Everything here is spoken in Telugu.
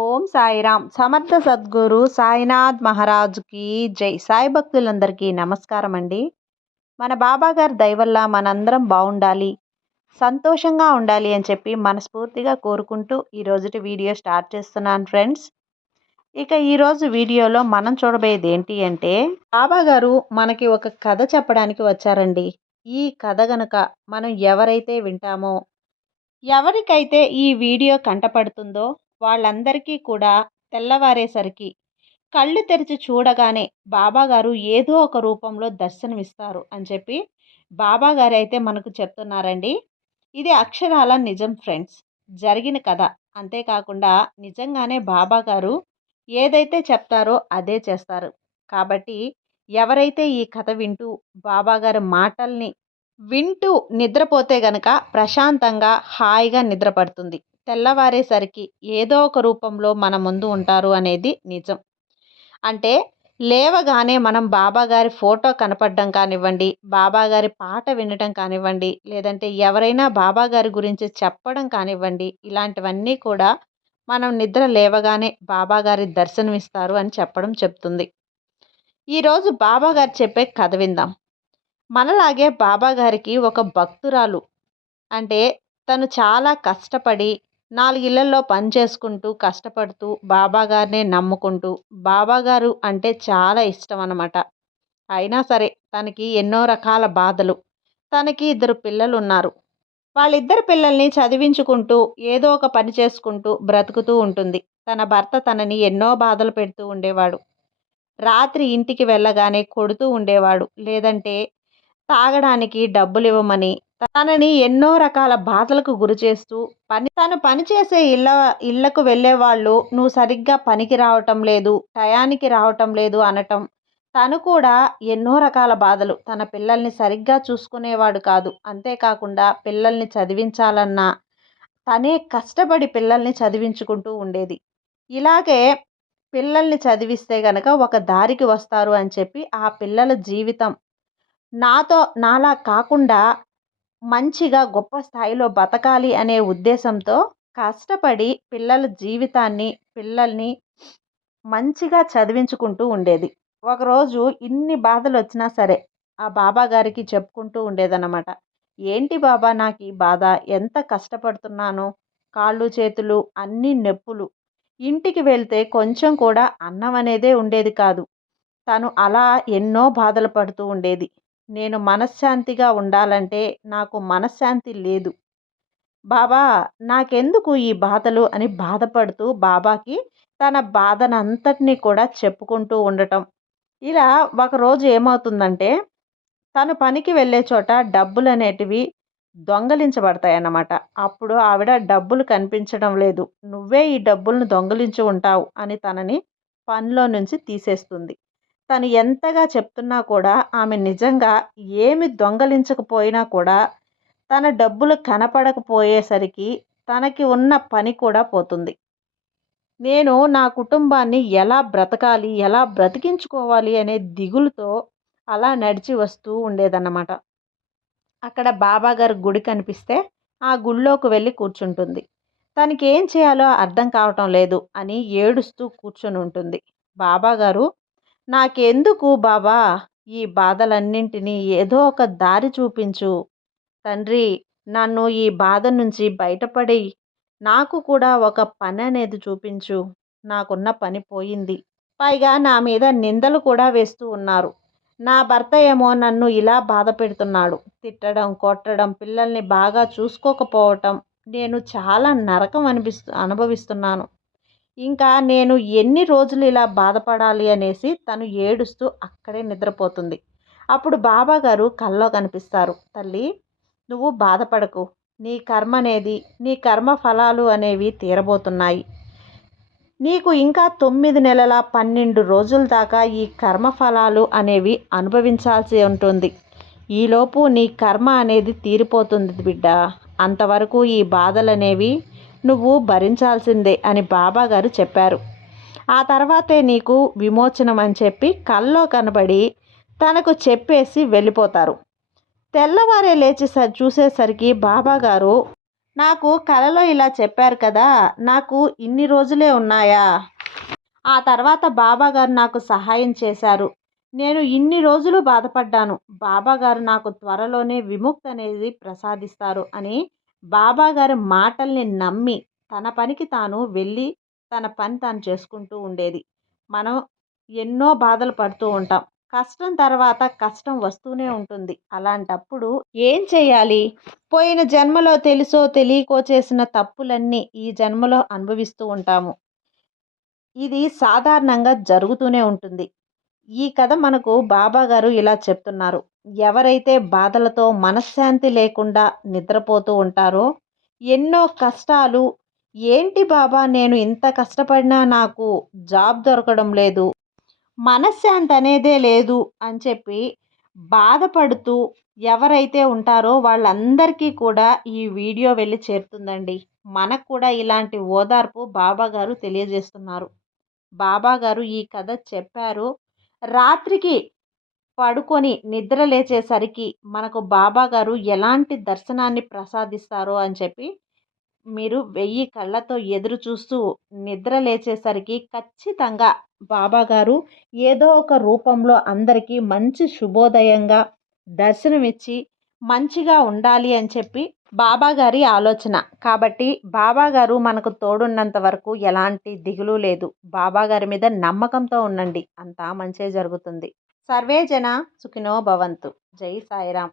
ఓం సాయిరామ్. సమర్థ సద్గురు సాయినాథ్ మహారాజుకి జై. సాయి భక్తులందరికీ నమస్కారం అండి. మన బాబా గారి దయ వల్ల మనందరం బాగుండాలి, సంతోషంగా ఉండాలి అని చెప్పి మనస్ఫూర్తిగా కోరుకుంటూ ఈరోజుటి వీడియో స్టార్ట్ చేస్తున్నాను ఫ్రెండ్స్. ఇక ఈరోజు వీడియోలో మనం చూడబోయేది ఏంటి అంటే, బాబా గారు మనకి ఒక కథ చెప్పడానికి వచ్చారండి. ఈ కథ గనుక మనం ఎవరైతే వింటామో, ఎవరికైతే ఈ వీడియో కంటపడుతుందో వాళ్ళందరికీ కూడా తెల్లవారేసరికి కళ్ళు తెరిచి చూడగానే బాబాగారు ఏదో ఒక రూపంలో దర్శనమిస్తారు అని చెప్పి బాబాగారు అయితే మనకు చెప్తున్నారండి. ఇది అక్షరాల నిజం ఫ్రెండ్స్, జరిగిన కథ. అంతేకాకుండా నిజంగానే బాబాగారు ఏదైతే చెప్తారో అదే చేస్తారు. కాబట్టి ఎవరైతే ఈ కథ వింటూ బాబాగారి మాటల్ని వింటూ నిద్రపోతే గనక ప్రశాంతంగా హాయిగా నిద్రపడుతుంది. తెల్లవారేసరికి ఏదో ఒక రూపంలో మన ముందు ఉంటారు అనేది నిజం. అంటే లేవగానే మనం బాబాగారి ఫోటో కనపడడం కానివ్వండి, బాబాగారి పాట వినటం కానివ్వండి, లేదంటే ఎవరైనా బాబాగారి గురించి చెప్పడం కానివ్వండి, ఇలాంటివన్నీ కూడా మనం నిద్ర లేవగానే బాబాగారి దర్శనమిస్తారు అని చెప్తుంది. ఈరోజు బాబాగారు చెప్పే కథ విందాం. మనలాగే బాబాగారికి ఒక భక్తురాలు, అంటే తను చాలా కష్టపడి 4 ఇళ్లలో పని చేసుకుంటూ కష్టపడుతూ బాబాగారినే నమ్ముకుంటూ, బాబాగారు అంటే చాలా ఇష్టం అన్నమాట. అయినా సరే తనకి ఎన్నో రకాల బాధలు. తనకి 2 పిల్లలు ఉన్నారు. వాళ్ళిద్దరు పిల్లల్ని చదివించుకుంటూ ఏదో ఒక పని చేసుకుంటూ బ్రతుకుతూ ఉంటుంది. తన భర్త తనని ఎన్నో బాధలు పెడుతూ ఉండేవాడు. రాత్రి ఇంటికి వెళ్ళగానే కొడుతూ ఉండేవాడు, లేదంటే తాగడానికి డబ్బులు ఇవ్వమని తనని ఎన్నో రకాల బాధలకు గురి చేస్తూ, తను పనిచేసే ఇళ్లకు వెళ్ళే వాళ్ళు నువ్వు సరిగ్గా పనికి రావటం లేదు, టయానికి రావటం లేదు అనటం. తను కూడా ఎన్నో రకాల బాధలు. తన పిల్లల్ని సరిగ్గా చూసుకునేవాడు కాదు. అంతేకాకుండా పిల్లల్ని చదివించాలన్నా తనే కష్టపడి పిల్లల్ని చదివించుకుంటూ ఉండేది. ఇలాగే పిల్లల్ని చదివిస్తే గనక ఒక దారికి వస్తారు అని చెప్పి ఆ పిల్లల జీవితం నాలా కాకుండా మంచిగా గొప్ప స్థాయిలో బతకాలి అనే ఉద్దేశంతో కష్టపడి పిల్లల జీవితాన్ని, పిల్లల్ని మంచిగా చదివించుకుంటూ ఉండేది. ఒకరోజు ఇన్ని బాధలు వచ్చినా సరే ఆ బాబా గారికి చెప్పుకుంటూ ఉండేదన్నమాట. ఏంటి బాబా నాకు ఈ బాధ, ఎంత కష్టపడుతున్నానో, కాళ్ళు చేతులు అన్నీ నొప్పులు. ఇంటికి వెళ్తే కొంచెం కూడా అన్నం అనేదే ఉండేది కాదు. తను అలా ఎన్నో బాధలు పడుతూ ఉండేది. నేను మనశ్శాంతిగా ఉండాలంటే నాకు మనశ్శాంతి లేదు. బాబా నాకెందుకు ఈ బాధలు అని బాధపడుతూ బాబాకి తన బాధనంతటినీ కూడా చెప్పుకుంటూ ఉండటం. ఇలా ఒకరోజు ఏమవుతుందంటే, తను పనికి వెళ్ళే చోట డబ్బులు అనేటివి దొంగలించబడతాయన్నమాట. అప్పుడు ఆవిడ డబ్బులు కనిపించడం లేదు, నువ్వే ఈ డబ్బులను దొంగలించి ఉంటావు అని తనని పనిలో నుంచి తీసేస్తుంది. తను ఎంతగా చెప్తున్నా కూడా ఆమె నిజంగా ఏమి దొంగలించకపోయినా కూడా తన డబ్బులు కనపడకపోయేసరికి తనకి ఉన్న పని కూడా పోతుంది. నేను నా కుటుంబాన్ని ఎలా బ్రతకాలి, ఎలా బ్రతికించుకోవాలి అనే దిగులుతో అలా నడిచి వస్తూ ఉండేదన్నమాట. అక్కడ బాబాగారు గుడి కనిపిస్తే ఆ గుళ్ళోకి వెళ్ళి కూర్చుంటుంది. తనకి ఏం చేయాలో అర్థం కావటం లేదు అని ఏడుస్తూ కూర్చొని ఉంటుంది. బాబాగారు నాకెందుకు బాబా ఈ బాధలన్నింటినీ, ఏదో ఒక దారి చూపించు తండ్రి, నన్ను ఈ బాధ నుంచి బయటపడి నాకు కూడా ఒక పని అనేది చూపించు. నాకున్న పని పోయింది, పైగా నా మీద నిందలు కూడా వేస్తూ ఉన్నారు. నా భర్త ఏమో నన్ను ఇలా బాధ పెడుతున్నాడు, తిట్టడం, కొట్టడం, పిల్లల్ని బాగా చూసుకోకపోవటం. నేను చాలా నరకం అనుభవిస్తున్నాను. ఇంకా నేను ఎన్ని రోజులు ఇలా బాధపడాలి అనేసి తను ఏడుస్తూ అక్కడే నిద్రపోతుంది. అప్పుడు బాబాగారు కల్లో కనిపిస్తారు. తల్లి, నువ్వు బాధపడకు, నీ కర్మ అనేది, నీ కర్మ ఫలాలు అనేవి తీరబోతున్నాయి. నీకు ఇంకా 9 నెలల 12 రోజుల దాకా ఈ కర్మ ఫలాలు అనేవి అనుభవించాల్సి ఉంటుంది. ఈలోపు నీ కర్మ అనేది తీరిపోతుంది బిడ్డ. అంతవరకు ఈ బాధలనేవి నువ్వు భరించాల్సిందే అని బాబాగారు చెప్పారు. ఆ తర్వాతే నీకు విమోచనం అని చెప్పి కల్లో కనబడి తనకు చెప్పేసి వెళ్ళిపోతారు. తెల్లవారే లేచి చూసేసరికి బాబాగారు నాకు కలలో ఇలా చెప్పారు కదా! నాకు ఇన్ని రోజులే ఉన్నాయా? ఆ తర్వాత బాబాగారు నాకు సహాయం చేశారు. నేను ఇన్ని రోజులు బాధపడ్డాను. బాబాగారు నాకు త్వరలోనే విముక్తి అనేది ప్రసాదిస్తారు అని బాబాగారి మాటల్ని నమ్మి తన పనికి తాను వెళ్ళి తన పని తాను చేసుకుంటూ ఉండేది. మనం ఎన్నో బాధలు పడుతూ ఉంటాం. కష్టం తర్వాత కష్టం వస్తూనే ఉంటుంది. అలాంటప్పుడు ఏం చేయాలి? పోయిన జన్మలో తెలుసో తెలియకో చేసిన తప్పులన్నీ ఈ జన్మలో అనుభవిస్తూ ఉంటాము. ఇది సాధారణంగా జరుగుతూనే ఉంటుంది. ఈ కథ మనకు బాబాగారు ఇలా చెప్తున్నారు. ఎవరైతే బాధలతో మనశ్శాంతి లేకుండా నిద్రపోతూ ఉంటారో, ఎన్నో కష్టాలు, ఏంటి బాబా నేను ఇంత కష్టపడినా నాకు జాబ్ దొరకడం లేదు, మనశ్శాంతి అనేదే లేదు అని చెప్పి బాధపడుతూ ఎవరైతే ఉంటారో వాళ్ళందరికీ కూడా ఈ వీడియో వెళ్ళి చేరుతుందండి. మనకు కూడా ఇలాంటి ఓదార్పు బాబాగారు తెలియజేస్తున్నారు. బాబాగారు ఈ కథ చెప్పారు. రాత్రికి పడుకొని నిద్ర లేచేసరికి మనకు బాబాగారు ఎలాంటి దర్శనాన్ని ప్రసాదిస్తారో అని చెప్పి మీరు 1000 కళ్ళతో ఎదురు చూస్తూ నిద్ర లేచేసరికి ఖచ్చితంగా బాబాగారు ఏదో ఒక రూపంలో అందరికీ మంచి శుభోదయంగా దర్శనమిచ్చి మంచిగా ఉండాలి అని చెప్పి బాబాగారి ఆలోచన. కాబట్టి బాబాగారు మనకు తోడున్నంత వరకు ఎలాంటి దిగులు లేదు. బాబాగారి మీద నమ్మకంతో ఉండండి. అంతా మంచే జరుగుతుంది. సర్వే జన సుఖినో భవంతు. జై సాయిరాం.